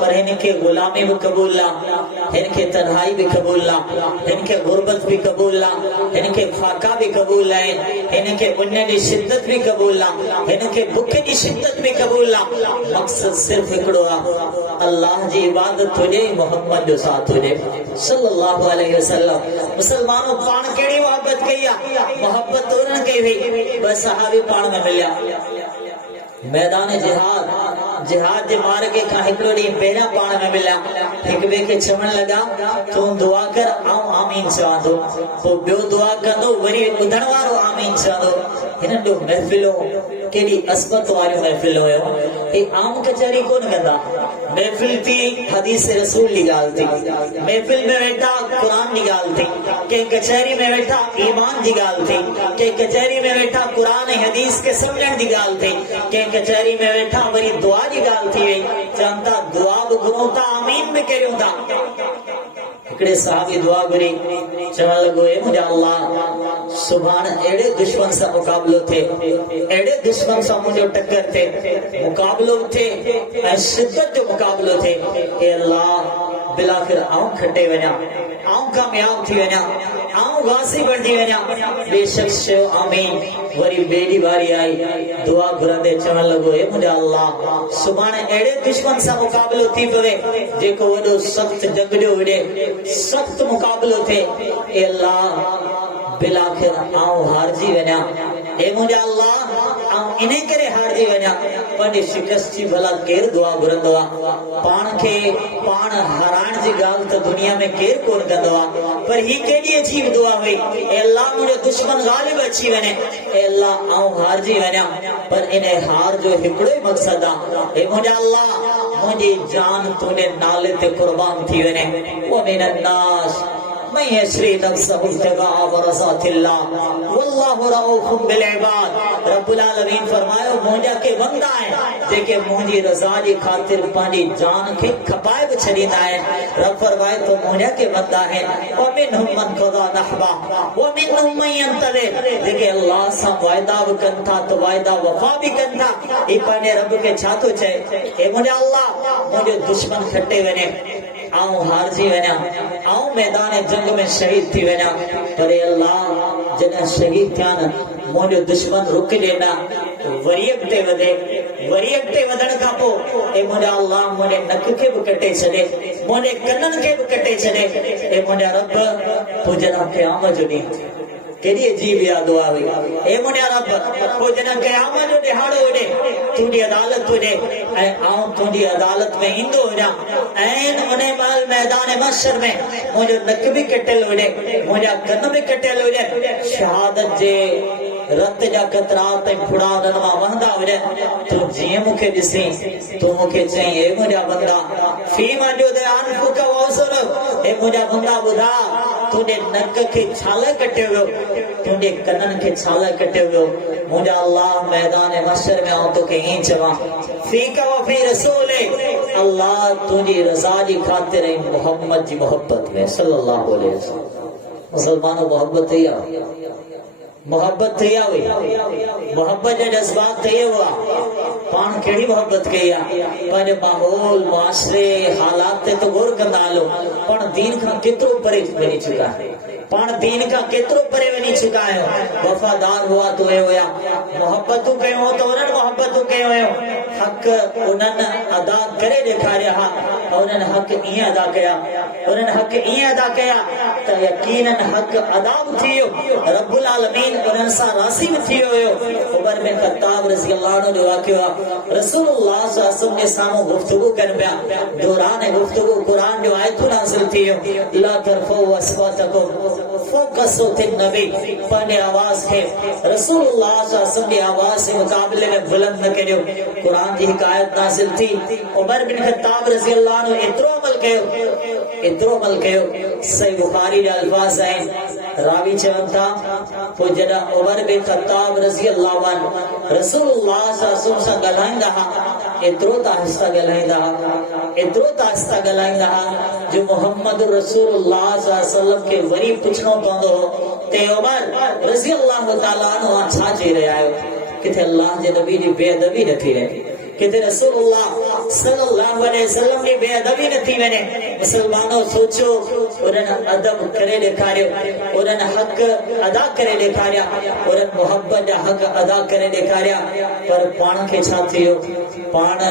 पर हिन खे ग़ुलामी बि क़बूल आहे, हिन खे तन्हाई बि क़बूल आहे, हिन खे गुरबत बि क़बूल आहे, हिन खे फाका भी कबूल है, हिन खे उन जी शिद्दत भी कबूल आहे, हिन खे बुख जी शिद्दत भी कबूल आहे। मक़सद सिर्फ़ हिकिड़ो आहे, अल्लाह जी इबादत हुजे, मोहम्मद जो साथ हुजे सल्लल्लाहु अलैहि वसल्लम। मुसलमानों पाण कहिड़ी मोहब्बत कई आहे, मोहब्बत उन्हनि कई हुई। ॿ सहाबी पाण में मिलिया मैदान जिहाद, जिहाद जे मार्गे खां हिकिड़ो ॾींहुं पहिरियां पाण में मिलिया, हिक ॿिए खे चवण लॻा, तूं दुआ कर, आऊं आमीन चवां थो, पोइ ॿियो दुआ कंदो, वरी ॿुधण वारो आमीन चवंदो। हिननि जो महफ़िलो केॾी अज़मत वारियूं महफ़िल हुयो, हे आम कचहरी कोन कंदा। महफ़िल थी हदीस रसूल जी ॻाल्हि थी, महफ़िल में वेठा क़ुरान जी ॻाल्हि थी, कंहिं कचहरी में वेठा ईमान जी ॻाल्हि थी, कंहिं कचहरी में वेठा क़ुरान ऐं हदीस खे सम्झण जी ॻाल्हि थी, कंहिं कचहरी में वेठा वरी दुआ जी ॻाल्हि थी वई। चवनि था दुआ बि घुरूं था, आमीन बि करियूं था। हिकिड़े साहबी दुआ घुरी, चवण लॻो, हे मुंहिंजा अल्लाह, सुभाणे अहिड़े दुश्मन सां मुक़ाबिलो थिए, अहिड़े दुश्मन सां मुंहिंजो टकर थिए, मुक़ाबिलो थिए ऐं शिद्दत जो मुक़ाबिलो थिए। हे अल्लाह, बिलाखिर आऊं खटे वञा, आऊं कामयाब थी वञा, आऊं घासी बढ़ती वञा बेशक चयो आमीन वरी बेड़ी बारी आई दुआ घुरंदे चवण लॻो हे मुंहिंजा अल्लाह सुभाणे अहिड़े दुश्मन सां मुक़ाबिलो थी पवे जेको वॾो सख़्त जंग जो विड़े सख़्त मुक़ाबिलो थिए ए अल्लाह बिलाखिर आऊं हारजी वञा हे मुंहिंजा अल्लाह आऊं इन करे हारजी वञा पंहिंजी शिकस्त जी भला केरु दुआ घुरंदो आहे पाण खे पाण हाराइण जी ॻाल्हि त दुनिया में केरु कोन कंदो आहे पर ही केॾी अजीब दुआ हुई ए अल्लाह मुंहिंजो दुश्मन ग़ालिब अची वञे ए अल्लाह आऊं हारजी वञा पर इन हार जो हिकिड़ो ई मक़सद आहे हे मुंहिंजा अल्लाह मुंहिंजी जान तुंहिंजे नाले ते कुर्बान थी वञे वो मिनन नास मैं यशरी नफ्सहु इब्तिगाअ मरज़ातिल्लाह वल्लाहु रऊफ़ुम बिल इबाद रब्बुल आलमीन फरमायो मुंहिंजा के बंदा आहिनि जेके मुंहिंजी रज़ा जी ख़ातिर पंहिंजी जान खे खपाए बि छॾींदा आहिनि रब फरमाए तो मुंहिंजा के बंदा आहिनि व मिनहुम मन क़ज़ा नहबा व मिनहुम मन यंतज़िर जेके अल्लाह सां वाइदा बि कनि था त वाइदा वफ़ा बि कनि था ही पंहिंजे रब खे छा थो चए हे मुंहिंजा अल्लाह मुंहिंजो दुश्मन खटे वञे आऊं हारजी वञा आऊं मैदान जंग में शहीद थी वञा पर अल्लाह जॾहिं शहीद थिया न मुंहिंजो दुश्मन रुक ॾेना वरी अॻिते वधे वरी अॻिते वधण खां पोइ हे मुंहिंजा अल्लाह मुंहिंजे नक खे बि कटे छॾे मुंहिंजे कननि खे बि कटे छॾे हे मुंहिंजा रब तूं जॾहिं क़यामत जो ॾींहुं केॾी अजीब याद दुआ हुई हे मुंहिंजा रब पोइ जॾहिं क़यामत जो ॾिहाड़ो हुजे तुंहिंजी अदालत हुजे ऐं आऊं तुंहिंजी अदालत में ईंदो वञा ऐं उन महिल मैदान महशर में मुंहिंजो नक बि कटियल हुजे मुंहिंजा कन बि कटियल हुजनि शहादत जे रत जा कतरात ऐं फुड़ा उन्हनि मां वहंदा हुजनि तूं जीअं मूंखे ॾिसी तूं मूंखे चईं हे मुंहिंजा बंदा फीमा जो अनफुक वौसर हे मुंहिंजा बंदा ॿुधा तुंहिंजे नक खे छाल कटियो वियो तुंहिंजे कननि खे छाल कटियो वियो मुंहिंजा अल्लाह मैदान महशर में आऊं तोखे ईअं चवां फीक व फी रसूल अल्लाह तुंहिंजी रज़ा जी ख़ातिर ऐं मोहम्मद जी मोहब्बत में सल्लल्लाहु अलैहि वसल्लम मुसलमानो मोहब्बत थी आहे मोहब्बत थी हुई मोहब्बत जा जज्बात थे हुआ पान कहिड़ी मोहब्बत कई आहे पंहिंजे माहौल मुआशरे हालात ते तो गौर कंदा हलो पण दीन खां केतिरो परे वञी चुका है पाण दीन खां केतिरो परे वञी चुका आहियूं वफ़ादार हुआ तो हुया मोहब्बतूं कयूं त उन्हनि मोहब्बतूं कयूं हुयूं हक़ उन्हनि अदा करे ॾेखारिया हा उन्हनि हक़ ईअं अदा कया उन्हनि हक़ ईअं अदा कया त यकीनन हक़ अदा बि थी वियो रब्बुल आलमीन उन्हनि सां राज़ी बि थी वियो हुयो उमर बिन ख़त्ताब रज़ी अल्लाह अन्हु जो वाक़ियो आहे रसूलुल्लाह सल्लल्लाहु अलैहि वसल्लम जे साम्हूं गुफ़्तगू कनि पिया दौरान गुफ़्तगू क़ुरान जो आयतूं नाज़िल थी वियो ला तरफ़ऊ अस्वातकुम पंहिंजे आवाज़ खे रसूलुल्लाह सल्लल्लाहु अलैहि वसल्लम जी आवाज़ जे मुक़ाबले में बुलंद न करियो क़ुरान जी हिकु आयत नाज़िल थी उमर बिन ख़त्ताब रज़ी अल्लाह अन्हु एतिरो अमल कयो सही बुखारी जा अल्फाज़ आहिनि रावी चवनि था पोइ जॾहिं उमर बिन ख़त्ताब रज़ी अल्लाह अन्हु रसूलुल्लाह सल्लल्लाहु अलैहि वसल्लम सां ॻाल्हाईंदा हुआ एतिरो त आहिस्ता ॻाल्हाईंदा हुआ एतिरो त आहिस्ता ॻाल्हाईंदा हुआ जो मोहम्मद रसूलुल्लाह सल्लल्लाहु अलैहि वसल्लम खे वरी पुछणो पवंदो हो ते उमर रज़ी अल्लाह तआला अन्हु छा चई रहिया आहियो किथे अल्लाह जे नबी जी बेअदबी न थी रहे किथे रसूलुल्लाह सल्लल्लाहु अलैहि वसल्लम जी बेअदबी न थी वञे मुसलमानों सोचो उन्हनि अदब करे ॾेखारियो उन्हनि हक़ अदा करे ॾेखारिया उन्हनि मोहब्बत जा हक़ अदा करे ॾेखारिया पर पाण खे छा थियो पाण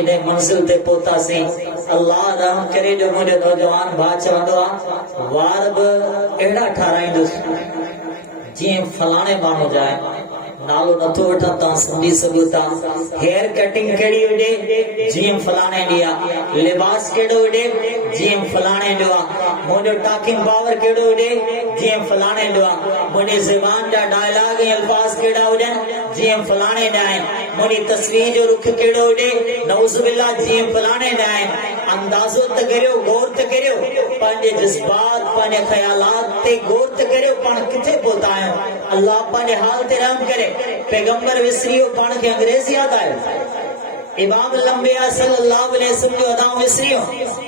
इन मंज़िल ते पहुतासीं अल्लाह रहम करे जो मुंहिंजो नौजवान भाउ चवंदो आहे वार बि अहिड़ा ठाराईंदुसि जीअं फलाणे माण्हू जा नालो नथो वठां तव्हां सम्झी सघो था हेयर कटिंग कहिड़ी हुजे जीअं फलाणे ॾी आहे लिबास कहिड़ो हुजे जीअं फलाणे ॾो आहे मुंहिंजो टॉकिंग पावर कहिड़ो हुजे जीअं फलाणे ॾो आहे मुंहिंजी ज़बान जा डायलॉग ऐं अल्फाज़ कहिड़ा हुजनि जीअं फलाणे ॾा आहिनि मुंहिंजी तस्वीर जो रुख कहिड़ो हुजे नऊज़ बिल्लाह जीअं फलाणे ॾा आहिनि अंदाज़ो त करियो गौर त करियो पंहिंजे जज़्बात पंहिंजे ख़यालात ते गौर त करियो पाण किथे पहुता आहियूं अल्लाह पंहिंजे हाल ते रहम करे पैगंबर विसरियो पाण खे अंग्रेज़ यादि आयो इमाम लंबिया सल्लल्लाहु अलैहि वसल्लम जो अदाऊं विसरियो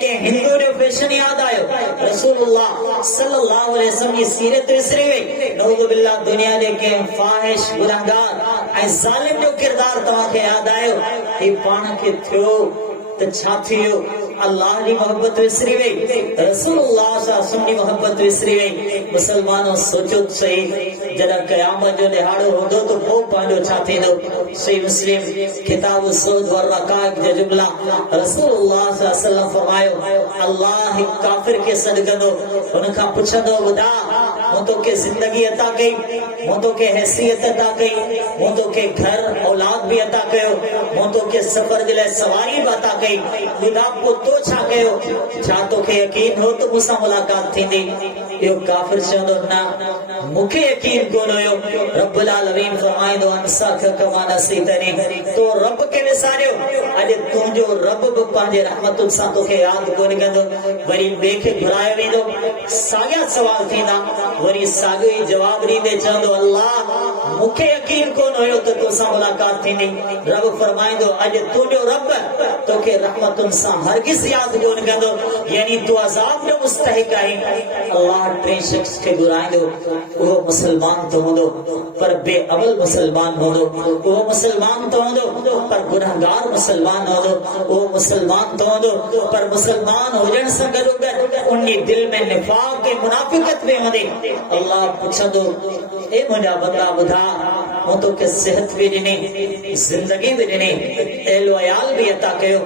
के हिंदू जो फैशन यादि आयो रसूलुल्लाह सल्लल्लाहु अलैहि वसल्लम जी सीरत विसरी वई नऊज़ बिल्लाह दुनिया जे के फाहिश गुनहगार ऐं ज़ालिम जो किरदार तव्हां खे यादि आयो ही पाण खे थियो त छा थियो अल्लाह जी मोहब्बत विसरी वई, रसूलुल्लाह सल्लल्लाहु जी मोहब्बत विसरी वई। मुसलमानों सोचो सही, जरा क़यामत जो ॾिहाड़ो हूंदो तो पोइ पंहिंजो छा थींदो। सही मुस्लिम किताब सूद व रकाइक जो जुमला रसूलुल्लाह सल्लल्लाहु अलैहि वसल्लम फरमायो, अल्लाह हिकु काफ़िर खे सॾु कंदो, हुन खां पुछंदो, ॿुधा मूं तोखे ज़िंदगी अता कई, मूं तोखे हैसियत अता कई, मूं तोखे घर औलाद भी अता कयो, मूं तोखे सफ़र जे लाइ सवारी भी अता कई, ॿुधा पोइ तो छा कयो, छा तोखे यकीन हो त मूंसां मुलाक़ात थींदी। इहो काफ़िर चवंदो, न मूंखे यकीन कोन हुयो। रब्बुल आलमीन फरमाईंदो, अनसाक कमा नसीतनी, तो रब खे विसारियो, अॼु तुंहिंजो रब बि पंहिंजे रहमतुनि सां तोखे यादि कोन कंदो। वरी ॿिए खे घुरायो वेंदो, साॻिया सवाल थींदा, वरी साॻियो ई जवाब ॾींदे चवंदो, अल्लाह मूंखे यकीन कोन हुयो त तोसां मुलाक़ात थींदी। रब फरमाईंदो, अॼु तुंहिंजो रब तोखे रहमतुनि सां हरगिज़ यादि कोन कंदो, यानी तूं अज़ाब जो मुस्तहिक आहीं। अल्लाह टे शख्स खे घुराईंदो, उहो मुसलमान तो हूंदो पर बेअमल मुसलमान हूंदो, उहो मुसलमान तो हूंदो पर गुनहगार मुसलमान हूंदो, उहो मुसलमान तो हूंदो पर मुसलमान हुजण सां गॾोगॾु उन दिल में निफाक़ ऐं मुनाफ़िक़त बि हूंदी। अल्लाह पुछंदो, ए मुंहिंजा बंदा ॿुधा, मूं तोखे सिहत बि ॾिनी, ज़िंदगी बि ॾिनी, अहलो अयाल बि अता कयो,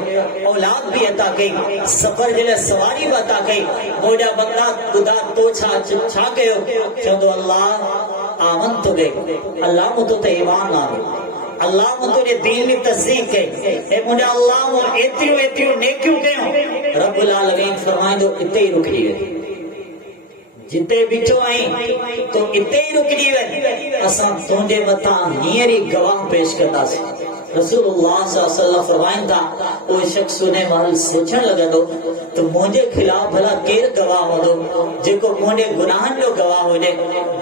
औलाद बि अता कई, सफ़र जे लाइ सवारी बि अता कई, मुंहिंजा बंदा ॿुधा तो छा कयो। चवंदो, अल्लाह आमन तो गई, अल्लाह मूं तो ते ईमान आयो, अल्लाह मूं तुंहिंजे दीन जी तस्दीक कई, ऐं मुंहिंजा अल्लाह मूं एतिरियूं एतिरियूं नेकियूं कयूं। रब्बुल आलमीन फरमाईंदो, इते ई रुकी वञ, जिते बीठो आहीं तो इते ई रुकजी वञ, असां तुंहिंजे मथां हींअर ई गवाह पेश कंदासीं। रसूलुल्लाह सल्लल्लाहु अलैहि वसल्लम फरमाइनि था, उहो शख्स उन महिल सोचण लॻंदो त मुंहिंजे खिलाफ भला केरु गवाह हूंदो, जेको मुंहिंजे गुनाहनि जो गवाह हुजे।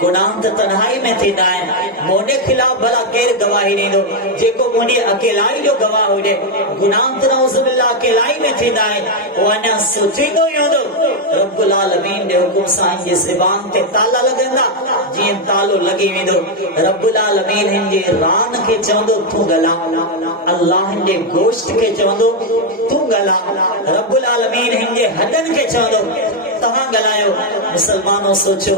गुनाह त तन्हाई में थींदा आहिनि, मुंहिंजे खिलाफ भला केरु गवाही ॾींदो, जेको मुंहिंजी अकेलाई जो गवाह हुजे। गुनाह त नऊज़ुबिल्लाह अकेलाई में थींदा आहिनि, उहो अञा सोचींदो ई हूंदो। रब्बुल आलमीन जे हुकुम सां हिन जी ज़बान ते ताला लॻंदा, जीअं तालो लॻी वेंदो। रब्बुल आलमीन हिन जी रान खे चवंदो, तूं ॻाल्हा, अल्लाह हिन जे गोश्त खे चवंदो, तूं ॻाल्हा, रब्बुल आलमीन हिन जे हॾनि खे चवंदो, तव्हां ॻाल्हायो। मुसलमानों सोचो,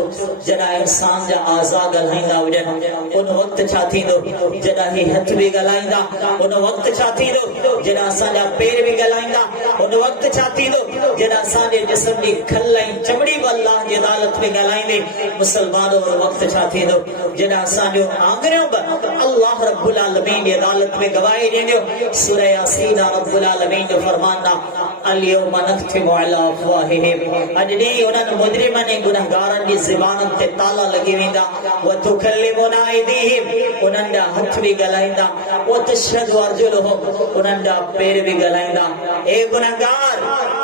जॾहिं इंसान जा आज़ा ॻाल्हाईंदा हुजनि, उन वक़्तु छा थींदो, जॾहिं ही हथ बि ॻाल्हाईंदा, उन वक़्तु छा थींदो, जॾहिं असांजा पेर बि ॻाल्हाईंदा, उन वक़्तु छा थींदो, जॾहिं असांजे जिस्म जी खल ऐं चमड़ी बि अल्लाह जी अदालत में ॻाल्हाईंदे। मुसलमानों उन वक़्तु छा थींदो, जॾहिं असांजो आङुरियूं बि अल्लाह रब्बुल आलमीन जी अदालत में गवाही ॾींदियूं। सूरह यासीन रब्बुल आलमीन जो फरमान आहे, अल-यौम नख्तिमु अला अफ़वाहिहिम, अॼु ॾींहुं उन्हनि मुजरिमनि ऐं गुनहगारनि जी ज़बाननि ते ताला लॻी वेंदा। व तुकल्लिमुना अयदीहिम, उन्हनि जा हथ बि ॻाल्हाईंदा। व तशहदु अर्जुलुहुम, उन्हनि जा पेर बि ॻाल्हाईंदा। ए गुनहगार,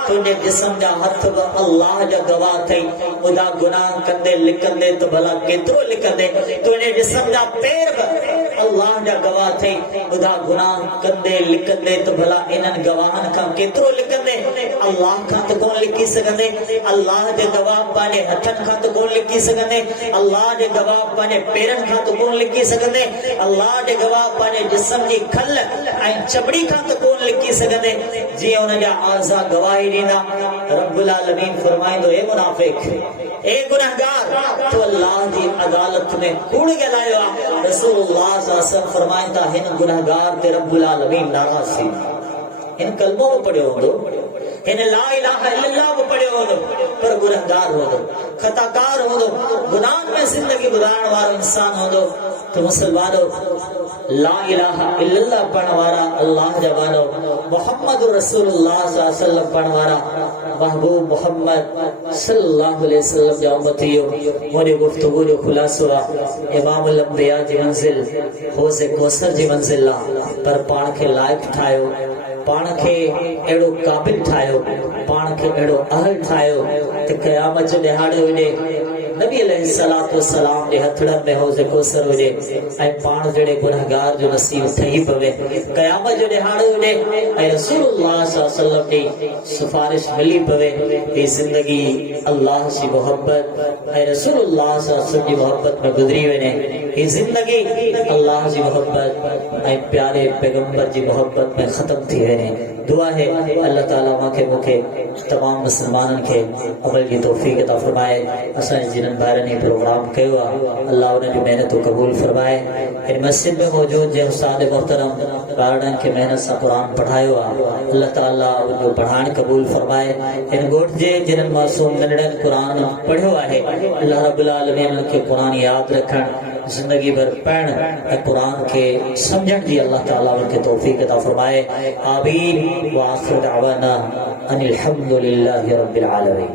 तुंहिंजे जिस्म जा हथ बि अल्लाह जा गवाह अथई। ॿुधा, गुनाह कंदे लिकंदे त भला केतिरो लिकंदे, तुंहिंजे जिस्म जा पेर बि अल्लाह जा गवाह अथई। ॿुधा, गुनाह कंदे लिकंदे त भला इन्हनि गवाहनि खां केतिरो लिकंदे, अल्लाह खां त कोन लिकी सघंदे। अल्लाह जे गवाह पंहिंजे हथनि खां त कोन लिकी सघंदे, अल्लाह जे गवाह पंहिंजे पेरनि खां त कोन लिकी सघंदे, अल्लाह जे गवाह पंहिंजे जिस्म जी खल ऐं चमड़ी खां त कोन लिकी सघंदे, जीअं हुन जा आज़ा गवाही ॾींदा। रब्बुल आलमीन फरमाईंदो, ए मुनाफ़िक़, ए गुनहगार, तो अल्लाह जी अदालत में कूड़ ॻाल्हायो आहे। रसूलुल्लाह सल्लल्लाहु अलैहि वसल्लम फरमाइनि था, हिन गुनहगार ते रब्बुल आलमीन नाराज़ थी। हिन कलमो बि पढ़ियो हूंदो, हिन ला इलाहा इल्लल्लाह बि पढ़ियो हूंदो, पर गुनहगार हूंदो, खताकार हूंदो, गुनाह में ज़िंदगी गुज़ारण वारो इंसान हूंदो। तो मुसलमानों, ला इलाहा इल्लल्लाह पढ़ण वारा अल्लाह जा वारो, मुहम्मद रसूलुल्लाह सल्लल्लाहु अलैहि वसल्लम पढ़ण वारा महबूब मोहम्मद सल्लल्लाहु अलैहि वसल्लम जा उम्मतियो। मुझे गुफ्तगू जो खुलासो आहे, इमामुल अंबिया जी मंज़िल हौज़े कौसर जी मंज़िल आहे, पर पाण खे लाइक़ ठाहियो, पाण खे अहिड़ो क़ाबिल ठाहियो, पाण खे अहिड़ो अहल ठाहियो त क़यामत जो ॾिहाड़ो हुजे, नबी अलैहिस्सलातु वस्सलाम जे हथड़नि में हौज़े कौसर हुजे, ऐं पाण जहिड़े गुनहगार जो नसीब ठही पवे। क़यामत जो ॾिहाड़ो हुजे ऐं रसूलुल्लाह सल्लल्लाहु अलैहि वसल्लम जी सिफारिश मिली पवे। ही ज़िंदगी अल्लाह जी मोहब्बत ऐं रसूलुल्लाह सल्लल्लाहु अलैहि वसल्लम जी मोहब्बत में गुज़री वञे। ही ज़िंदगी अल्लाह जी मोहब्बत ऐं प्यारे पैगंबर जी मोहब्बत में ख़त्म थी वञे। दुआ है अल्लाह ताला माखे मुखे तमाम मुसलमानन के अमल की तौफीक अता फरमाए। असां जिन्हनि ॿारनि ने प्रोग्राम कयो आहे अल्लाह उन्हनि जी महिनत कबूल फरमाए। इन मस्जिद में मौजूद जे उस्ताद मोहतरम ॿारनि खे महिनत सां क़ुरान पढ़ायो आहे अल्लाह ताला उनजो पढ़ाइण कबूल फरमाए। इन ॻोठ जे जिन्हनि मासूम नंढड़नि क़ुरान पढ़ियो आहे अल्लाह रब्बुल आलमीन उन्हनि खे क़ुरान यादि रखण जिंदगी भर पढ़ण ऐं क़ुरान के समझण जी अल्लाह ताला उनखे तौफीक अता फरमाए। आमीन व आखिर दअवाना अनिल हम्दुलिल्लाहि रब्बिल आलमीन।